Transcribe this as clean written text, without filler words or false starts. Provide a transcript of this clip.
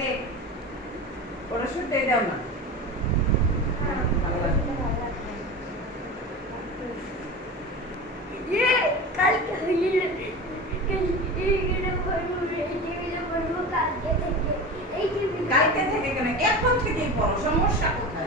দেখ ওরা শুনতে দাও না। কালকে কালকে থেকে কেন এখন থেকেই পড়ো, সমস্যা কোথায়?